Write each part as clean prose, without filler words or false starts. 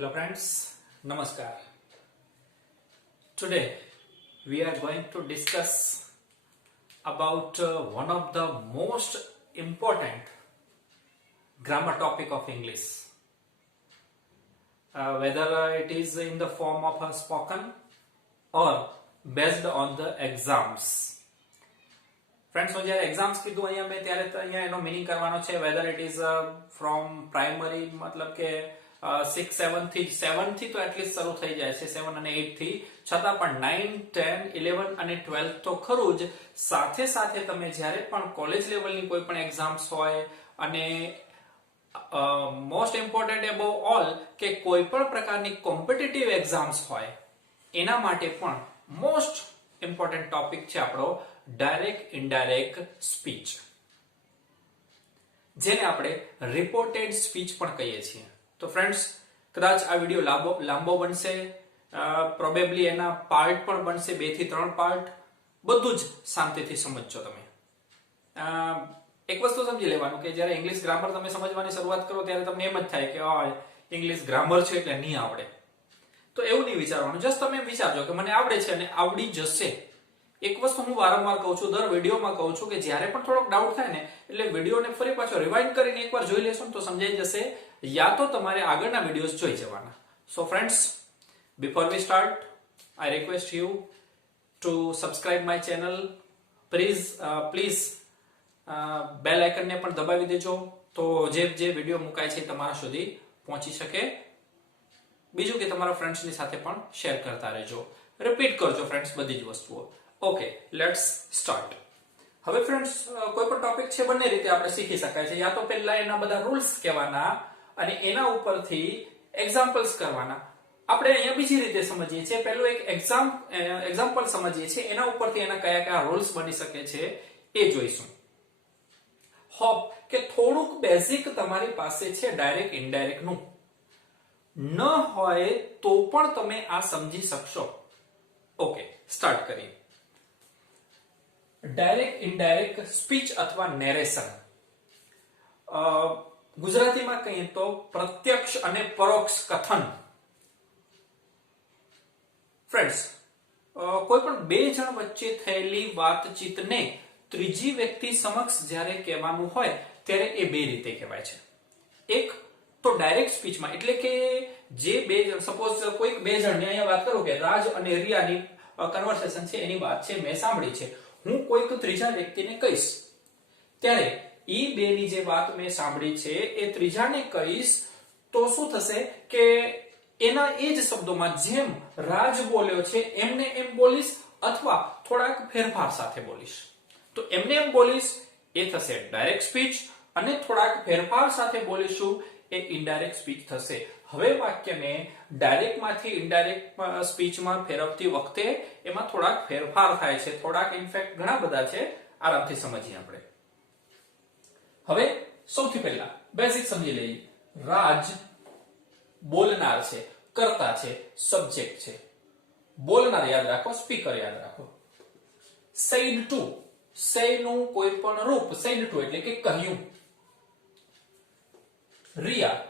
Hello friends, Namaskar. Today we are going to discuss about one of the most important grammar topic of English. Whether it is in the form of a spoken or based on the exams. Friends હું જ્યારે exams કીધું અહીંયા મેં ત્યારે અહીંયા એનો meaning કરવાનો છે weather it is from primary મતલબ કે 6 7 થી 7 થી તો એટલીસ્ટ શરૂ થઈ જાય છે 7 અને 8 થી છતાં પણ 9 10 11 અને 12 તો ખરું જ સાથે સાથે તમે જ્યારે પણ કોલેજ લેવલની કોઈ પણ એક્ઝામ્સ હોય અને મોસ્ટ ઇમ્પોર્ટન્ટ એબોવ ઓલ કે કોઈ પણ પ્રકારની કોમ્પિટિટિવ એક્ઝામ્સ હોય એના માટે પણ મોસ્ટ ઇમ્પોર્ટન્ટ ટોપિક છે આપણો ડાયરેક્ટ ઇનડાયરેક્ટ સ્પીચ, જેને આપણે રિપોર્ટેડ સ્પીચ પણ કહીએ છીએ. તો ફ્રેન્ડ્સ કદાચ આ વિડિયો લાંબો બનશે, પ્રોબેબલી એના પાર્ટ પણ બનશે 2 થી 3 પાર્ટ. બધું જ શાંતિથી સમજજો તમે. એક વસ્તુ સમજી લેવાનું કે જ્યારે ઇંગ્લિશ ગ્રામર તમે સમજવાની શરૂઆત કરો ત્યારે તમને એમ જ થાય કે ઇંગ્લિશ ગ્રામર છે એટલે નહીં આવડે. તો એવું નહીં વિચારવાનું. જસ્ટ તમે વિચારજો કે મને આવડે છે અને આવડી જશે. એક વસ્તુ હું વારંવાર કહું છું, દર વિડીયોમાં કહું છું કે જ્યારે પણ થોડોક ડાઉટ થાય ને એટલે વિડીયોને ફરી પાછો રિવાઇન્ડ કરીને એકવાર જોઈ લેશો ને તો સમજાઈ જશે, યા તો તમારે આગળના વિડીયોઝ જોઈ જવાના. So friends, before we start I request you to subscribe my channel. Please bell આઇકનને પણ દબાવી દેજો તો જે વિડીયો મુકાય છે તમારા સુધી પહોંચી શકે. બીજું કે તમારા ફ્રેન્ડ્સની સાથે પણ શેર કરતા રહેજો. રિપીટ કરજો ફ્રેન્ડ્સ બધી જ વસ્તુઓ. Okay, let's start. હવે ફ્રેન્ડ્સ કોઈ પણ ટોપિક છે બંને રીતે આપણે શીખી શકાય છે. યા તો પહેલા એના બધા રૂલ્સ કહેવાના અને એના ઉપરથી એક્ઝામ્પલ્સ કરવાના. આપણે અહીંયા બીજી રીતે સમજીએ છીએ. પહેલું એક એક્ઝામ્પલ સમજીએ છીએ, એના ઉપરથી એના કયા કયા રૂલ્સ બની શકે છે એ જોઈશું. હોપ કે થોડુંક બેઝિક તમારી પાસે છે ડાયરેક્ટ ઇનડાયરેક્ટ નું. ન હોય તો પણ તમે આ સમજી શકશો. ઓકે, સ્ટાર્ટ કરીએ. ડાયરેક્ટ ઇનડાયરેક્ટ સ્પીચ અથવા નેરેશન. ગુજરાતીમાં કહીએ તો પ્રત્યક્ષ અને પરોક્ષ કથન. ફ્રેન્ડ્સ, કોઈ પણ બે જણ વચ્ચે થયેલી વાતચીતને ત્રીજી વ્યક્તિ સમક્ષ જ્યારે કહેવાનું હોય ત્યારે એ બે રીતે કહેવાય છે. એક તો ડાયરેક્ટ સ્પીચમાં, એટલે કે જે બે જણ, સપોઝ કોઈ બે જણની અહીંયા વાત કરું કે રાજ અને રિયાની કન્વર્સેશન છે, એની વાત છે, મેં સાંભળી છે. હું કોઈક ત્રીજા વ્યક્તિને કહીશ ત્યારે ઈ બેની જે વાત મેં સાંભળી છે એ ત્રીજાને કહીશ તો શું થશે કે એના એ જ શબ્દોમાં જેમ રાજ બોલ્યો છે એમને એમ બોલીશ અથવા થોડાક ફેરફાર સાથે બોલીશ. તો એમને એમ બોલીશ એ થશે ડાયરેક્ટ સ્પીચ અને થોડાક ફેરફાર સાથે બોલીશું એ ઇનડાયરેક્ટ સ્પીચ થશે. હવે વાક્યને ડાયરેક્ટ માંથી ઇનડાયરેક્ટ સ્પીચમાં ફેરવતી વખતે એમાં થોડાક ફેરફાર થાય છે. થોડાક ઇનફેક્ટ ઘણા બધા છે, આરામથી સમજીએ આપણે. હવે સૌથી પહેલા બેઝિક સમજી લઈએ. રાજ બોલનાર છે, કર્તા છે, સબ્જેક્ટ છે. બોલનાર યાદ રાખો, સ્પીકર યાદ રાખો. said to, say નું કોઈ પણ રૂપ said to એટલે કે કહ્યું. રિયા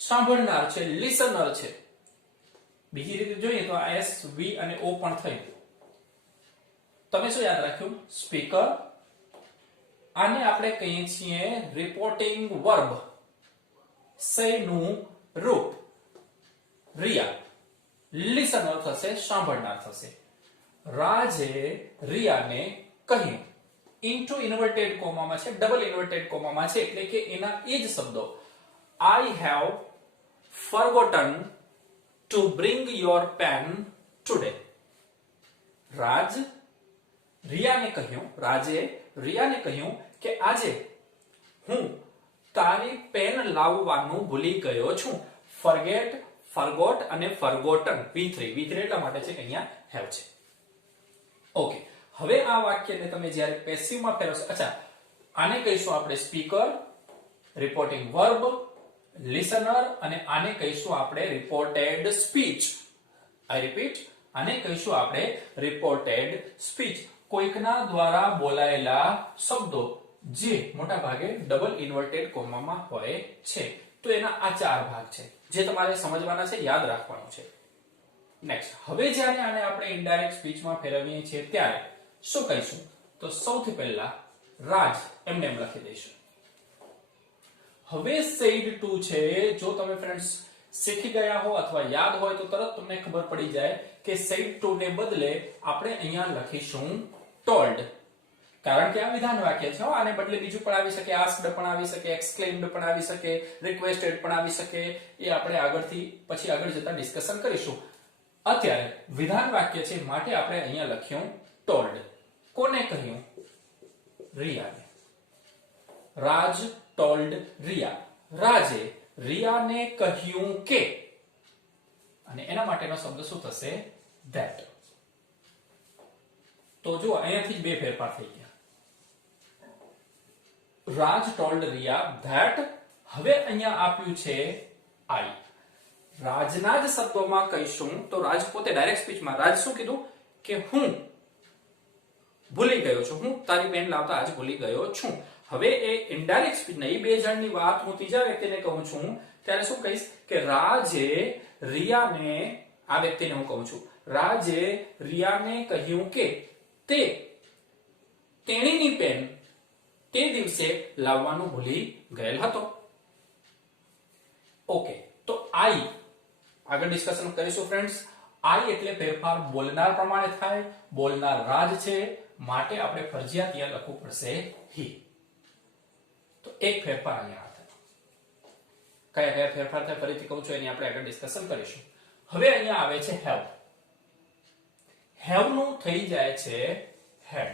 સાંભળનાર છે, લિસનર છે. બીજી રીતે જોઈએ તો એસ વી અને ઓ પણ થયું. તમે શું યાદ રાખ્યું? સ્પીકર. આને આપણે કહીએ છીએ રિપોર્ટિંગ વર્બ. સે નું રૂપ રિયા, લિસનર થશે, સાંભળનાર થશે. રાજે રિયાને કહ્યું. ઇન્ટુ ઇન્વર્ટેડ કોમામાં છે, ડબલ ઇન્વર્ટેડ કોમામાં છે, એટલે કે એના એ જ શબ્દો. I have forgotten to bring your pen today. રાજ રિયાને કહ્યું, રાજે રિયાને કહ્યું કે આજે હું તારી પેન લાવવાનું ભૂલી ગયો છું. forget, forgot અને forgotten, V3 એટલા માટે છે કે અહીંયા have છે. ઓકે, હવે આ વાક્યને તમે જ્યારે પેસિવમાં ફેરવશો, અચ્છા આને કહીશું આપણે સ્પીકર, રિપોર્ટિંગ વર્બ, લિસનર, અને આને કહીશું આપણે રિપોર્ટેડ સ્પીચ. આઈ રિપીટ, આને કહીશું આપણે રિપોર્ટેડ સ્પીચ. કોઈકના દ્વારા બોલાયેલા શબ્દો જે મોટા ભાગે ડબલ ઇન્વર્ટેડ કોમામાં હોય છે. તો એના આ 4 ભાગ છે જે તમારે સમજવાના છે, યાદ રાખવાનું છે. નેક્સ્ટ, હવે જ્યારે આને આપણે ઇનડાયરેક્ટ સ્પીચમાં ફેરવીએ છીએ ત્યારે શું કહીશું? તો સૌથી પહેલા રાજ એમને એમ લખી દઈશું. હવે said to છે, જો તમે ફ્રેન્ડ્સ શીખી ગયા હો અથવા યાદ હોય તો તરત તમને ખબર પડી જાય કે said to ને બદલે આપણે અહીંયા લખીશું told. કારણ કે આ વિધાન વાક્ય છે. આને બદલે બીજું પણ આવી શકે, asked પણ આવી શકે, exclaimed પણ આવી શકે, requested પણ આવી શકે. એ આપણે આગળ જતા ડિસ્કશન કરીશું. અત્યારે વિધાન વાક્ય છે માટે આપણે અહીંયા લખ્યું told. કોને કહ્યું? રિયાને. રાજ told રિયા. રાજે રિયાને કહ્યું કે, અને એના માટેનો શબ્દ શું થશે? that. તો જુઓ અહીંયાથી જ બે ફેરફાર થઈ ગયા. રાજ told રિયા that. હવે અહીંયા આપ્યું છે I. રાજના જ શબ્દોમાં કહીશું તો રાજ પોતે ડાયરેક્ટ સ્પીચમાં રાજ શું કીધું કે હું ભૂલી ગયો છું, હું તારી બેન લાવતા આજ ભૂલી ગયો છું. હવે એ ઇનડાયરેક્ટ સ્પીચ ને, એ બે જણની વાત હું ત્રીજા વ્યક્તિને કહું છું ત્યારે શું કહીશ કે રાજે રિયાને, આ વ્યક્તિને હું કહું છું, રાજે રિયાને કહ્યું કે તે તેણીની પેન તે દિવસે લાવવાનું ભૂલી ગયેલ હતો. ઓકે, તો આઈ આગળ ડિસ્કશન કરીશું ફ્રેન્ડ્સ. આઈ એટલે ફેરફાર બોલનાર પ્રમાણે થાય. બોલનાર રાજ છે માટે આપણે ફરજિયાત અહીંયા લખવું પડશે he. તો એક ફેરફાર અહીંયા થાય. કયા કયા ફેરફાર થાય ફરીથી કહું છું, એની આપણે આગળ ડિસ્કશન કરીશું. હવે અહીંયા આવે છે have. have નું થઈ જાય છે had.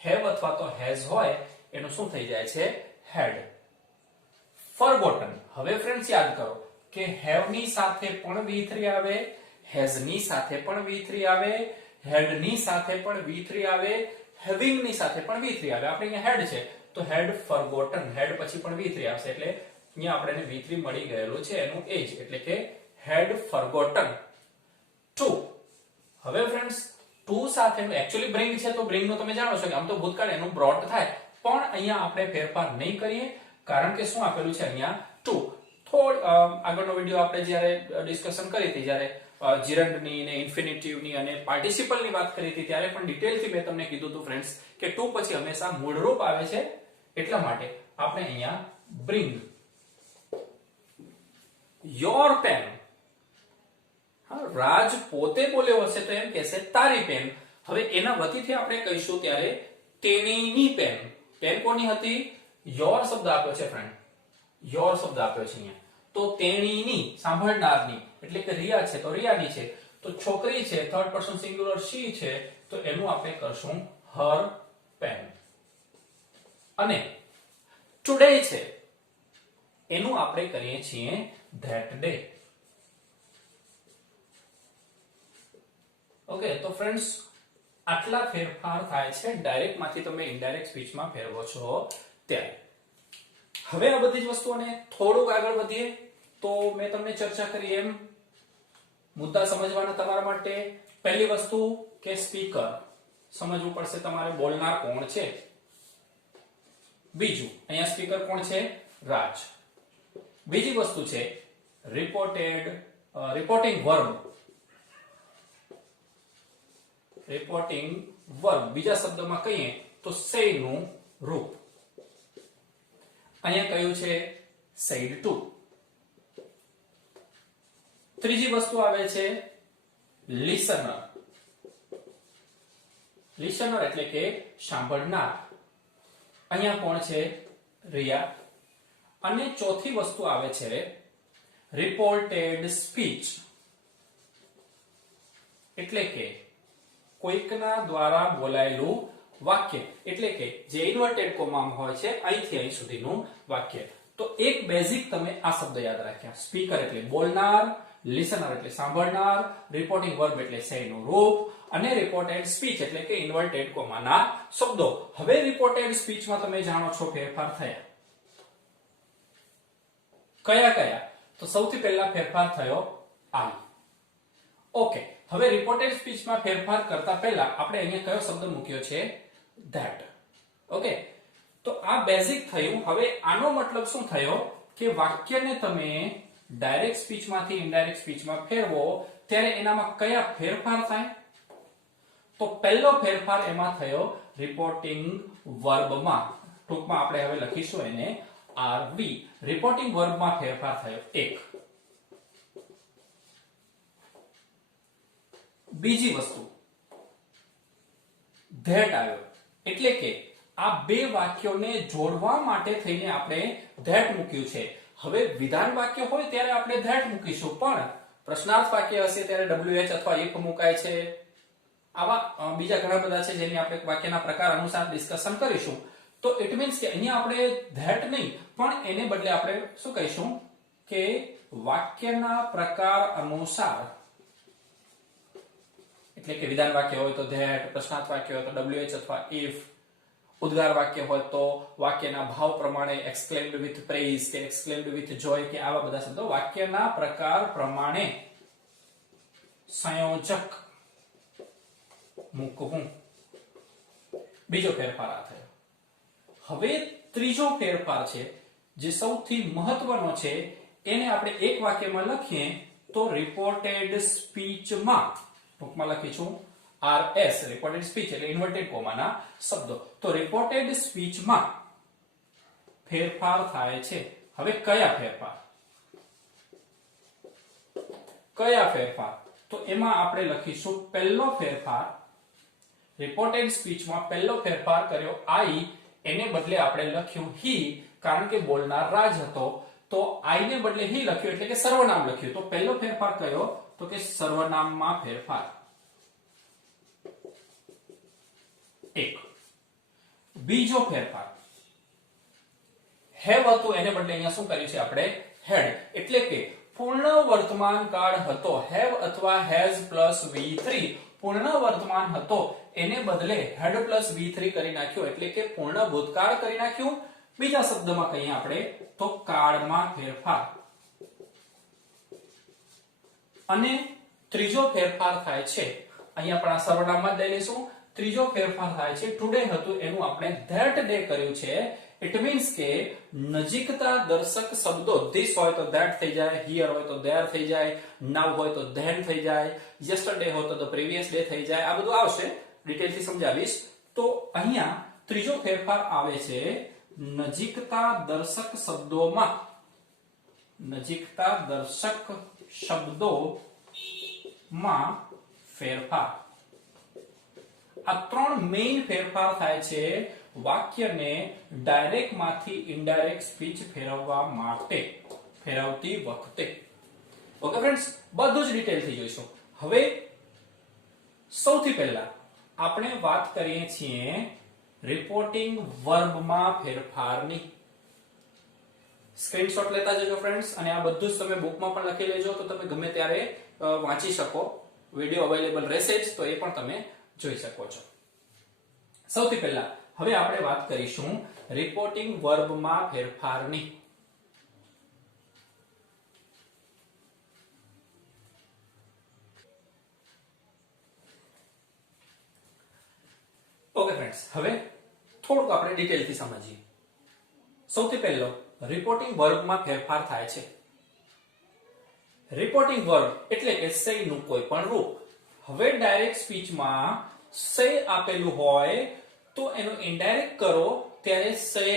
have અથવા તો has હોય એનું શું થઈ જાય છે? had. forgotten. હવે ફ્રેન્ડ્સ યાદ કરો કે have ની સાથે પણ V3 આવે, has ની સાથે પણ V3 આવે, had ની સાથે પણ V3 આવે, having ની સાથે પણ V3 આવે. આપણે અહીંયા had છે તો had forgotten, had પછી પણ V3 આવશે એટલે અહીંયા આપણને V3 મળી ગયેલું છે એનું એ જ, એટલે કે had forgotten to. હવે ફ્રેન્ડ્સ to સાથેનું એકચ્યુઅલી bring છે તો bring નું તમે જાણો છો કે આમ તો ભૂતકાળ એનું brought થાય, પણ અહીંયા આપણે ફેરફાર નહીં કરીએ કારણ કે શું આપેલું છે અહીંયા to. આગળનો વિડિયો આપણે જ્યારે ડિસ્કશન કરી હતી, જ્યારે જીરંડની ને ઇન્ફિનિટિવની અને પાર્ટિસિપલની વાત કરી હતી ત્યારે પણ ડિટેલથી મેં તમને કીધું હતું ફ્રેન્ડ્સ કે ટુ પછી હંમેશા મૂળરૂપ આવે છે, એટલા માટે આપણે અહીંયા bring your pen. હા, રાજ પોતે બોલ્યો હશે તો એમ કહેશે તારી પેન. હવે એના વતીથી આપણે કહીશું ત્યારે તેણીની પેન. પેન કોની હતી? your શબ્દ આપ્યો છે ફ્રેન્ડ, your શબ્દ આપ્યો છે અહીંયા. તો તેણીની સાંભળનારની એટલે કે રિયા છે તો રિયાની છે, તો છોકરી છે થર્ડ પર્સન સિંગ્યુલર she છે તો એનું આપણે કરશું her pen. અને ટુડે છે એનું આપણે કરીએ છીએ that day. ઓકે, તો ફ્રેન્ડ્સ આટલા ફેરફાર થાય છે ડાયરેક્ટ માંથી તમે ઇનડાયરેક્ટ સ્પીચમાં ફેરવો છો ત્યારે. હવે આ બધી જ વસ્તુઓને થોડુંક આગળ વધીએ તો મેં તમને ચર્ચા કરી એમ મુદ્દા સમજવાના તમારા માટે. પહેલી વસ્તુ કે સ્પીકર સમજવું પડશે તમારે, બોલનાર કોણ છે. બીજું અહીંયા સ્પીકર કોણ છે? રાજ. બીજી વસ્તુ છે રિપોર્ટિંગ વર્બ. રિપોર્ટિંગ વર્બ બીજા શબ્દમાં કહીએ તો say નું રૂપ. અહીંયા કયું છે? said to. ત્રીજી વસ્તુ આવે છે listener. listener એટલે કે સાંભળનાર. અહીંયા કોણ છે? રિયા. અને ચોથી વસ્તુ આવે છે reported speech એટલે કે કોઈકના દ્વારા બોલાયેલું વાક્ય, એટલે કે જે ઇન્વર્ટેડ કોમામાં હોય છે અહીંથી અહીં સુધીનું વાક્ય. તો એક બેઝિક તમે આ શબ્દ યાદ રાખ્યા. સ્પીકર એટલે બોલનાર, લિસનર એટલે સાંભળનાર, રિપોર્ટિંગ વર્બ એટલે say નું રૂપ અને રિપોર્ટેડ સ્પીચ એટલે કે ઇન્વર્ટેડ કોમાના શબ્દો. હવે રિપોર્ટેડ સ્પીચમાં તમે જાણો છો ફેરફાર થયા. કયા કયા? તો સૌથી પહેલા ફેરફાર થયો I. ઓકે, હવે રિપોર્ટેડ સ્પીચમાં ફેરફાર કરતા પહેલા આપણે અહીંયા કયો શબ્દ મૂક્યો છે? that. ઓકે, તો આ બેઝિક થયું. હવે આનો મતલબ શું થયો? કે વાક્યને તમે ડાયરેક્ટ સ્પીચમાંથી ઇનડાયરેક્ટ સ્પીચમાં ફેરવો ત્યારે એનામાં કયા ફેરફાર થાય? તો પહેલો ફેરફાર એમાં થયો રિપોર્ટિંગ વર્બમાં. ટૂંકમાં આપણે હવે લખીશું એને RV. રિપોર્ટિંગ વર્બમાં ફેરફાર થયો 1. બીજી વસ્તુ that આવ્યો, એટલે કે આ બે વાક્યોને જોડવા માટે થઈને આપણે that મૂક્યું છે. હવે વિધાન વાક્ય હોય ત્યારે આપણે that મૂકીશું, પણ પ્રશ્નાર્થ વાક્ય હશે ત્યારે WH અથવા if મુકાય છે. આવા બીજા ઘણા બધા છે જેની આપણે વાક્યના પ્રકાર અનુસાર ડિસ્કશન કરીશું. તો ઇટ મીન્સ કે અહીંયા આપણે that નહીં, પણ એને બદલે આપણે શું કહીશું કે વાક્યના પ્રકાર અનુસાર, એટલે કે વિધાન વાક્ય હોય તો that, પ્રશ્નાર્થ વાક્ય હોય તો WH અથવા if, ઉદ્ગાર વાક્ય હોય તો વાક્યના ભાવ પ્રમાણે exclaimed with praise કે exclaimed with joy કે આવા બધા શબ્દો વાક્યના પ્રકાર પ્રમાણે સંયોજક મૂકવું. બીજો ફેરફાર આ થયો. હવે ત્રીજો ફેરફાર છે જે સૌથી મહત્વનો છે, એને આપણે એક વાક્યમાં લખીએ તો રિપોર્ટેડ સ્પીચમાં, ટૂંકમાં લખીશું RS, રિપોર્ટેડ સ્પીચ એટલે ઇન્વર્ટેડ કોમાના શબ્દો. તો રિપોર્ટેડ સ્પીચમાં ફેરફાર થાય છે. હવે કયા ફેરફાર? તો એમાં આપણે લખીશું પહેલો ફેરફાર, રિપોર્ટેડ સ્પીચમાં પહેલો ફેરફાર કર્યો I, એને બદલે આપણે લખ્યું he, કારણ કે બોલનાર રાજ હતો. તો I ને બદલે he લખ્યું એટલે કે સર્વનામ લખ્યું. તો પહેલો ફેરફાર કયો? તો કે સર્વનામમાં ફેરફાર 1. બીજો ફેરફાર have હતું એને બદલે અહીંયા શું કર્યું છે આપણે? had. એટલે કે પૂર્ણ વર્તમાન કાળ હતો, have અથવા has plus V3, પૂર્ણ વર્તમાન હતો એને બદલે had plus V3 કરી નાખ્યો, એટલે કે પૂર્ણ ભૂતકાળ કરી નાખ્યું. બીજા શબ્દમાં કહીએ આપણે તો કાળમાં ફેરફાર. અને ત્રીજો ફેરફાર થાય છે, અહીંયા પણ આ સર્વનામમાં જ લઈ લઈશું. ત્રીજો ફેરફાર થાય છે ટુડે હતું એનું આપણે that day કર્યું છે. ઇટ મીન્સ કે નજીકતા દર્શક શબ્દો this હોય તો that થઈ જાય, here હોય તો there થઈ જાય, now હોય તો then થઈ જાય, yesterday હોય તો the previous day થઈ જાય. આ બધું આવશે, ડિટેલથી સમજાવીશ. તો અહીંયા ત્રીજો ફેરફાર આવે છે નજીકતા દર્શક શબ્દોમાં. નજીકતા દર્શક શબ્દોમાં ફેરફાર. આ ત્રણ મેઇન ફેરફાર થાય છે વાક્યને ડાયરેક્ટ માંથી ઇનડાયરેક્ટ સ્પીચ ફેરવવા માટે, ફેરવતી વખતે. ઓકે ફ્રેન્ડ્સ, બધું જ ડિટેલથી જોઈશું. હવે સૌથી પહેલા આપણે વાત કરીએ છીએ રિપોર્ટિંગ વર્બમાં ફેરફારની. સ્ક્રીનશોટ લેતા જજો ફ્રેન્ડ્સ, અને આ બધું જ તમે બુકમાં પણ લખી લેજો તો તમે ગમે ત્યારે વાંચી શકો. વિડિયો અવેલેબલ રહેશે જ, તો એ પણ તમે જોઈ શકો છો. સૌથી પહેલા હવે આપણે વાત કરીશું રિપોર્ટિંગ વર્બમાં ફેરફારની. ઓકે ફ્રેન્ડ્સ, હવે થોડુંક આપણે ડિટેલથી સમજીએ. સૌથી પહેલો રિપોર્ટિંગ વર્બમાં ફેરફાર થાય છે. રિપોર્ટિંગ વર્બ એટલે કે say નું કોઈ પણ રૂપ. હવે ડાયરેક્ટ સ્પીચમાં say આપેલું હોય તો એનો ઇનડાયરેક્ટ કરો ત્યારે say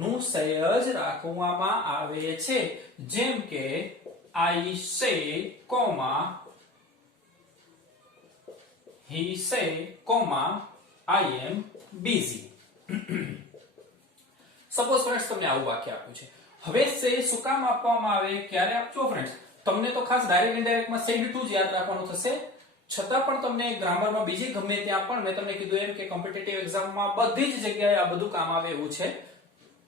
નું say જ રાખવામાં આવે છે. જેમ કે I say, he say, I am busy. Suppose friends તમને આવું વાક્ય આપ્યું છે. હવે say શું કામ આપવામાં આવે, ક્યારે આપજો ફ્રેન્ડ્સ? તમને તો ખાસ ડાયરેક્ટ ઇનડાયરેક્ટમાં said to જ યાદ રાખવાનું થશે. છતાં પણ તમને ગ્રામરમાં બીજી ગમે ત્યાં પણ મેં તમને કીધું એમ કે કોમ્પિટિટિવ એક્ઝામમાં બધી જ જગ્યાએ આ બધું કામ આવે એવું છે.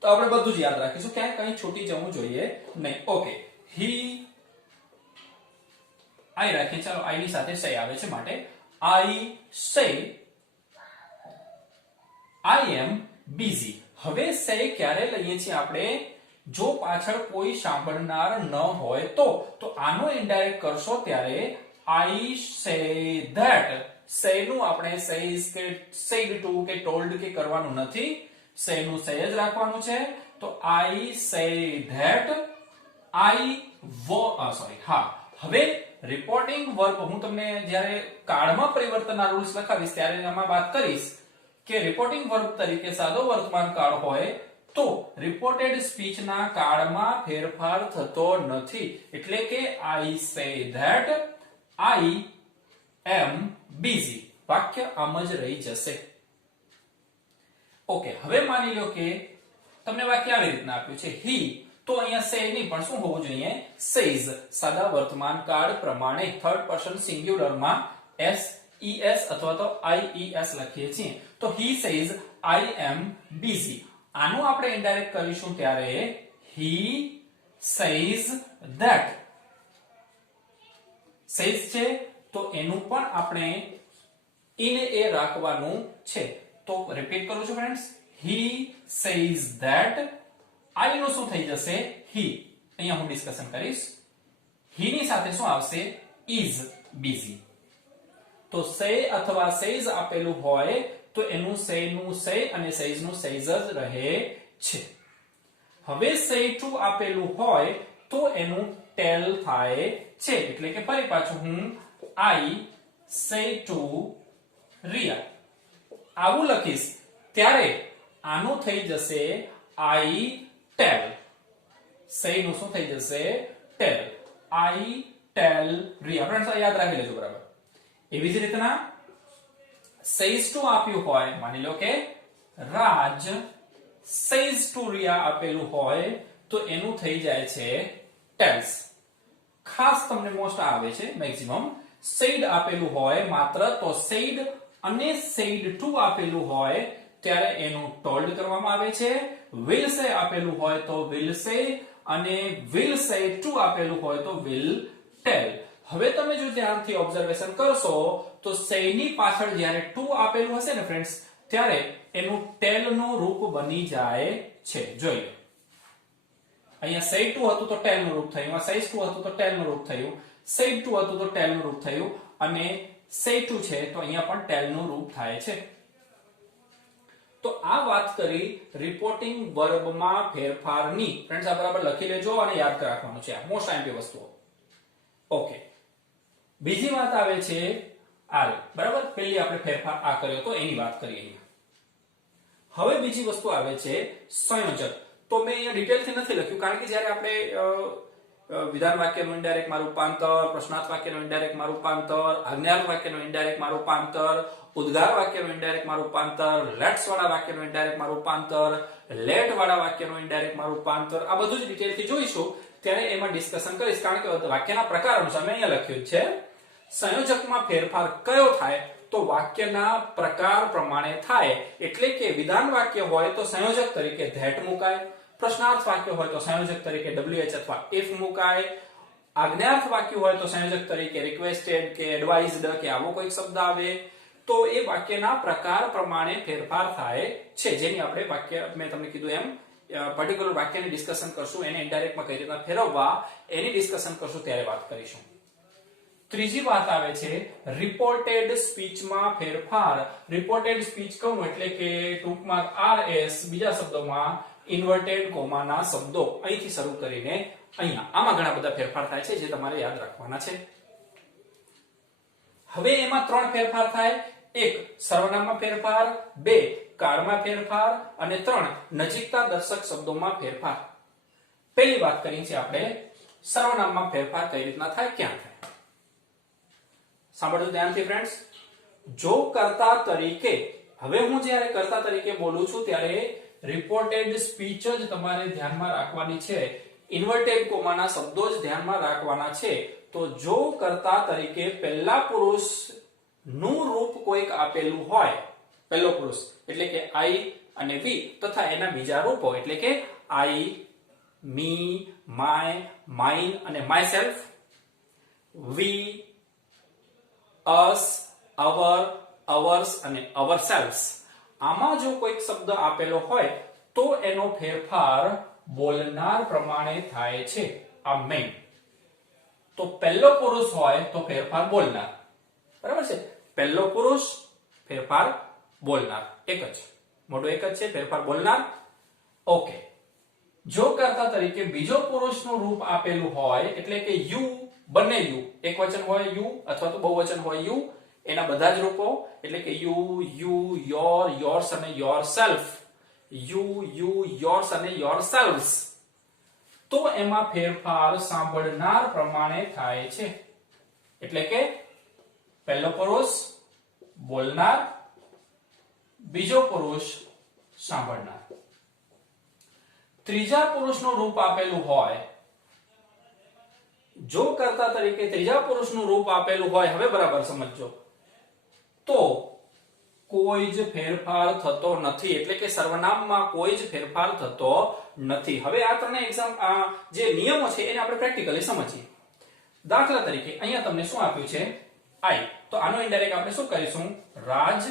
તો આપણે બધું જ યાદ રાખીશું, ક્યાંય કંઈ છૂટી જવું જોઈએ નહીં. ઓકે, I રાખીએ, ચાલો I ની સાથે say આવે છે માટે I say I am busy. હવે say ક્યારે લઈએ છીએ આપણે? જો પાછળ કોઈ સાંભળનાર ન હોય તો આનો ઇનડાયરેક્ટ કરશો ત્યારે I say that. say નું આપણે says કે said to કે told કે કરવાનું નથી. સે નું સે જ રાખવાનું છે. તો આઈ સે ધેટ, હવે રિપોર્ટિંગ વર્બ હું તમને જ્યારે કાળમાં પરિવર્તનના રૂલ્સ લખાવીશ ત્યારે એમાં વાત કરીશ કે રિપોર્ટિંગ વર્બ તરીકે સાદો વર્તમાન કાળ હોય તો રિપોર્ટેડ સ્પીચના કાળમાં ફેરફાર થતો નથી. એટલે કે આઈ say that I M busy, વાક્ય આમ જ રહી જશે. ઓકે, હવે માની લો કે તમને વાક્ય આવી રીતના આપ્યું છે હી, તો અહીંયા સે નહીં પણ શું હોવું જોઈએ? સેઝ. સાદા વર્તમાન કાળ પ્રમાણે થર્ડ પર્સન સિંગ્યુલર માં SES અથવા તો IES લખીએ છીએ. તો he says I am busy. આનું આપણે ઇનડાયરેક્ટ કરીશું ત્યારે he says that. says છે તો એનું પણ આપણે in એ રાખવાનું છે. તો રિપીટ કરું છું friends, he says that. I નું શું થઈ જશે? he. અહીંયા હું ડિસ્કશન કરીશ. he ની સાથે શું આવશે? is busy. તો say અથવા says આપેલું હોય તો એનું say નું say અને says નું says જ રહે છે. હવે say to આપેલું હોય તો એનું tell થાય છે. એટલે કે ફરી પાછું હું I say to Ria આવું લખીશ ત્યારે આનું થઈ જશે I tell. say નું શું થઈ જશે? tell. I tell Ria. Friends આ યાદ રાખી લેજો બરાબર. એવી જ રીતના says to આપ્યું હોય, માની લો કે રાજ says to Ria આપેલું હોય તો એનું થઈ જાય છે tells. ખાસ તમને મોસ્ટ આવે છે મેક્સિમમ. said આપેલું હોય માત્ર તો said અને said to આપેલું હોય ત્યારે એનું told કરવામાં આવે છે. will say આપેલું હોય તો will say અને will say to આપેલું હોય તો will tell. હવે તમે જો ધ્યાનથી ઓબ્ઝર્વેશન કરશો તો say ની પાછળ જ્યારે to આપેલું હશે ને ફ્રેન્ડ્સ ત્યારે એનું tell નું રૂપ બની જાય છે. જોઈ લો, અહીંયા say to હતું તો tell નું રૂપ થયું, અહીંયા says to હતું તો tell નું રૂપ થયું, said to હતું તો tell નું રૂપ થયું અને say to છે તો અહીંયા પણ tell નું રૂપ થાય છે. તો આ વાત કરી રિપોર્ટિંગ વર્બમાં ફેરફારની. ફ્રેન્ડ્સ આ બરાબર લખી લેજો અને યાદ રાખવાનું છે, આ મોસ્ટ આઈમ્પી વસ્તુઓ. ઓકે, બીજી વાત આવે છે આ બરાબર. પહેલી આપણે ફેરફાર આ કર્યો તો એની વાત કરીએ અહીંયા. હવે બીજી વસ્તુ આવે છે સંયોજક. તો મેં અહીંયા ડિટેલથી નથી લખ્યું કારણ કે જ્યારે આપણે વિધાન વાક્યનું ઇનડાયરેક્ટ માં રૂપાંતર, પ્રશ્નાર્થ વાક્યનું ઇનડાયરેક્ટ માં રૂપાંતર, આજ્ઞાર્થ વાક્યનું ઇનડાયરેક્ટ માં રૂપાંતર, ઉદ્ગાર વાક્યનું ઇનડાયરેક્ટ માં રૂપાંતર, લેટ્સ વાળા વાક્યનું ઇનડાયરેક્ટ માં રૂપાંતર, લેટ વાળા વાક્યનું ઇનડાયરેક્ટ માં રૂપાંતર, આ બધું જ ડિટેલથી જોઈશું ત્યારે એમાં ડિસ્કશન કરીશ. કારણ કે વાક્યના પ્રકાર અનુસાર મેં અહીંયા લખ્યું છે સંયોજકમાં ફેરફાર કયો થાય તો વાક્યના પ્રકાર પ્રમાણે થાય. એટલે કે વિધાન વાક્ય હોય તો સંયોજક તરીકે that મુકાય, પ્રશ્નાર્થ વાક્ય હોય તો સંયોજક તરીકે WH અથવા if મુકાય, આજ્ઞાર્થ વાક્ય હોય તો સંયોજક તરીકે રિક્વેસ્ટેડ કે એડવાઇઝડ કે આવો કોઈ શબ્દ આવે. તો એ વાક્યના પ્રકાર પ્રમાણે ફેરફાર થાય છે, જેની આપણે વાક્ય મેં તમને કીધું એમ પર્ટિક્યુલર વાક્યની ડિસ્કશન કરશું, એને ઇનડાયરેક્ટમાં કઈ રીતના ફેરવવા એની ડિસ્કશન કરશું ત્યારે વાત કરીશું. ત્રીજી વાત આવે છે રિપોર્ટેડ સ્પીચમાં ફેરફાર. રિપોર્ટેડ સ્પીચ કહું એટલે કે ટૂંકમાં RS, બીજા શબ્દોમાં ઇન્વર્ટેડ કોમાના શબ્દો અહીંથી શરૂ કરીને અહીંયા, આમાં ઘણા બધા ફેરફાર થાય છે જે તમારે યાદ રાખવાના છે. હવે એમાં ત્રણ ફેરફાર થાય. એક સર્વનામમાં ફેરફાર, બે કાળમાં ફેરફાર અને ત્રણ નજીકતા દર્શક શબ્દોમાં ફેરફાર. પહેલી વાત કરી છે આપણે સર્વનામમાં ફેરફાર કઈ રીતના થાય, ક્યાં થાય. સાંભળજો ધ્યાનથી ફ્રેન્ડ્સ. જો કર્તા તરીકે, હવે હું જ્યારે કર્તા તરીકે બોલું છું ત્યારે રિપોર્ટેડ સ્પીચ જ તમારે ધ્યાનમાં રાખવાની છે, ઇન્વર્ટેડ કોમાના શબ્દો જ ધ્યાનમાં રાખવાના છે. તો જો કર્તા તરીકે પહેલા પુરુષ નું રૂપ કોઈક આપેલું હોય, પહેલો પુરુષ એટલે કે I અને we તથા એના બીજા રૂપો એટલે કે I, me, my, mine અને myself, we, us, our, ours અને ourselves, આમાં જો કોઈક શબ્દ આપેલો હોય તો એનો ફેરફાર બોલનાર પ્રમાણે થાય છે. આ મેઇન. તો પહેલો પુરુષ હોય તો ફેરફાર બોલનાર, બરાબર છે. પહેલો પુરુષ ફેરફાર બોલનાર એક જ. મોટો એક જ છે, ફેરફાર બોલનાર. ઓકે, જો કર્તા તરીકે બીજો પુરુષનું રૂપ આપેલું હોય એટલે કે યુ, બંને યુ, એક વચન હોય યુ અથવા તો બહુવચન હોય યુ, એના બધા જ રૂપો એટલે કે યુ, યુ, યોર, યોર્સ અને યોરસેલ્ફ, યુ, યુ, યોર્સ અને યોરસેલ્વ્સ, તો એમાં ફેરફાર સાંભળનાર પ્રમાણે થાય છે. એટલે કે પહેલો પુરુષ બોલનાર, બીજો પુરુષ સાંભળનાર. ત્રીજા પુરુષનું રૂપ આપેલું હોય, જો કર્તા તરીકે ત્રીજા પુરુષનું રૂપ આપેલું હોય, હવે બરાબર સમજજો, તો કોઈ જ ફેરફાર થતો નથી. એટલે કે સર્વનામમાં કોઈ જ ફેરફાર થતો નથી. હવે આ ત્રણે જે નિયમો છે એને આપણે પ્રેક્ટિકલી સમજીએ. દાખલા તરીકે અહીંયા તમને શું આપ્યું છે? આઈ. તો આનો ઇનડાયરેક્ટ આપણે શું કરીશું? રાજ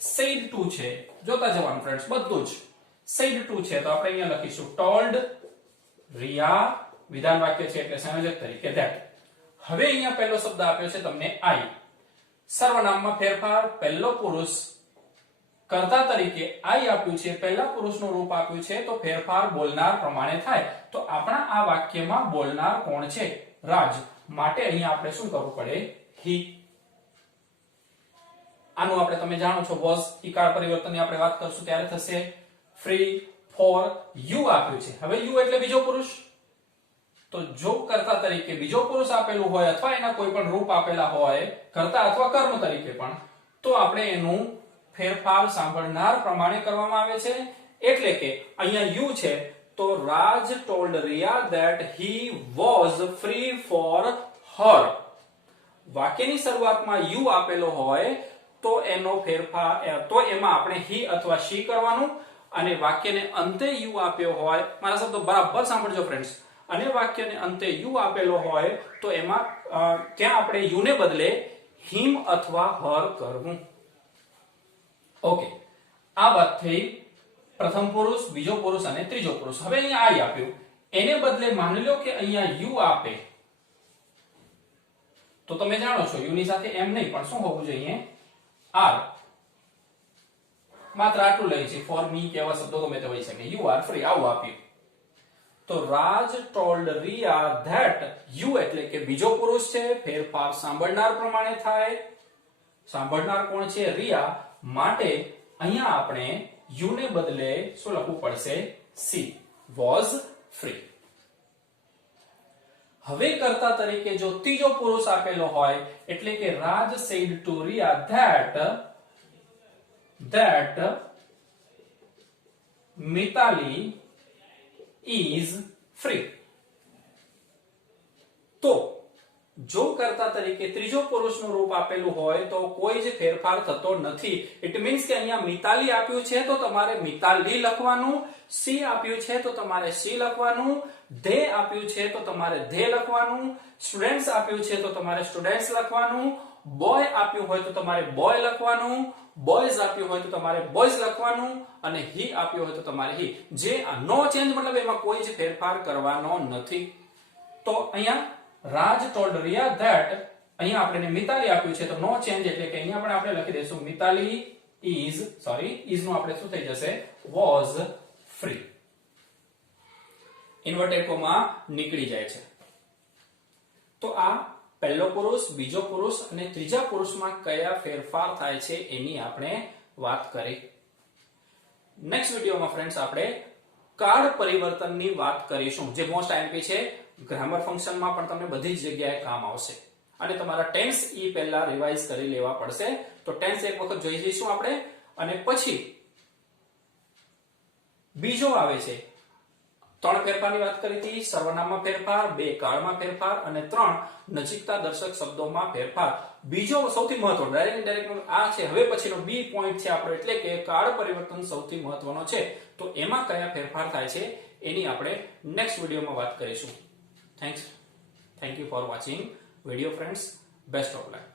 said to છે, જોતા જવાનું ફ્રેન્ડ્સ, બધું જ said to છે, તો આપણે અહીંયા લખીશું told, રિયા વિધાન વાક્ય છે એટલે સંયોજક તરીકે that. હવે અહીંયા પહેલો શબ્દ આપ્યો છે તમને આઈ. સર્વનામમાં ફેરફાર, પહેલો પુરુષ કર્તા તરીકે આઈ આપ્યું છે, પહેલા પુરુષનું રૂપ આપ્યું છે, તો ફેરફાર બોલનાર પ્રમાણે થાય. તો આપણા આ વાક્યમાં બોલનાર કોણ છે? રાજ. માટે અહીંયા આપણે શું કરવું પડે? he. આનું આપણે તમે જાણો છો was ઈકાર પરિવર્તનની આપણે વાત કરશું ત્યારે થશે. free, for, you આપ્યું છે. હવે you એટલે બીજો પુરુષ, તો જો કર્તા તરીકે બીજો પુરુષ આપેલું હોય અથવા એના કોઈ પણ રૂપ આપેલા હોય, કર્તા અથવા કર્મ તરીકે પણ, તો આપણે એનું ફેરફાર સાંભળનાર પ્રમાણે કરવામાં આવે છે. એટલે કે અહીંયા you છે, તો રાજ told Riya that he was free for her. વાક્યની શરૂઆતમાં you આપેલો હોય તો એનો ફેરફાર, તો એમાં આપણે he અથવા she કરવાનું, અને વાક્યને અંતે you આપ્યો હોય, મારા શબ્દો બરાબર સાંભળજો ફ્રેન્ડ્સ, અને વાક્યને અંતે you આપેલો હોય તો એમાં ત્યાં આપણે you ને બદલે him અથવા her કરવું. ઓકે, આ વાત થઈ પ્રથમ પુરુષ, બીજો પુરુષ અને ત્રીજો પુરુષ. હવે અહીંયા આઈ આપ્યું, એને બદલે માની લો કે અહીંયા you આપે, તો તમે જાણો છો you ની સાથે એમ નહીં પણ શું હોવું જોઈએ? આર. માત્ર આટલું લઈ છે, ફોર મી કેવા શબ્દો ગમે તે હોઈ શકે. you are free, આવું આપ્યું. તો રાજ told Riya that you એટલે કે બીજો પુરુષ છે, ફેરફાર સાંભળનાર પ્રમાણે થાય. સાંભળનાર કોણ છે? રિયા. માટે અહીંયા આપણે you ને બદલે શું લખવું પડશે? she was free. હવે કર્તા તરીકે જો ત્રીજો પુરુષ આપેલો હોય, એટલે કે રાજ said to Riya that Mitali is free. તો જો કર્તા તરીકે ત્રીજો પુરુષનું રૂપ આપેલું હોય તો કોઈ જ ફેરફાર થતો નથી. ઇટ મીન્સ કે અહીંયા મિતાલી આપ્યું છે તો તમારે મિતાલી લખવાનું, સી આપ્યું છે તો તમારે સી લખવાનું, ધે આપ્યું છે તો તમારે ધે લખવાનું, સ્ટુડન્ટ્સ આપ્યું છે તો તમારે સ્ટુડન્ટ્સ લખવાનું, બોય આપ્યું હોય તો તમારે બોય લખવાનું, બોયઝ આપ્યું હોય તો તમારે બોયઝ લખવાનું, અને હી આપ્યું હોય તો તમારે હી. જે નો ચેન્જ મતલબ એમાં કોઈ જ ફેરફાર કરવાનો નથી. તો અહીંયા રાજ told Riya that, અહીંયા આપણે મિતાલી આપ્યું છે તો નો ચેન્જ, એટલે કે અહીંયા પણ આપણે લખી દઈશું મિતાલી is નું આપણે શું થઈ જશે? was free. ઇન્વર્ટેડ કોમા નીકળી જાય છે. તો આ પહેલો પુરુષ, બીજો પુરુષ અને ત્રીજા પુરુષમાં કયા ફેરફાર થાય છે એની આપણે વાત કરી. નેક્સ્ટ વિડિયોમાં ફ્રેન્ડ્સ આપણે કાર્ડ પરિવર્તનની વાત કરીશું, જે મોસ્ટ આઈએમપી છે. ગ્રામર ફંક્શનમાં પણ તમને બધી જ જગ્યાએ કામ આવશે, અને તમારા ટેન્સ પહેલા રિવાઇઝ કરી લેવા પડશે. તો ટેન્સ એક વખત જોઈ જઈશું આપણે, અને પછી બીજો આવે છે 3 ફેરફારની વાત કરી હતી. સર્વનામમાં ફેરફાર, 2 કાળમાં ફેરફાર, અને 3 નજીકતા દર્શક શબ્દોમાં ફેરફાર. બીજો સૌથી મહત્વનો ડાયરેક્ટ ઇનડાયરેક્ટ આ છે. હવે પછીનો બી પોઈન્ટ છે આપણો, એટલે કે કાળ પરિવર્તન સૌથી મહત્વનો છે. તો એમાં કયા ફેરફાર થાય છે એની આપણે નેક્સ્ટ વિડિયોમાં વાત કરીશું. Thank you for watching video friends. Best of luck.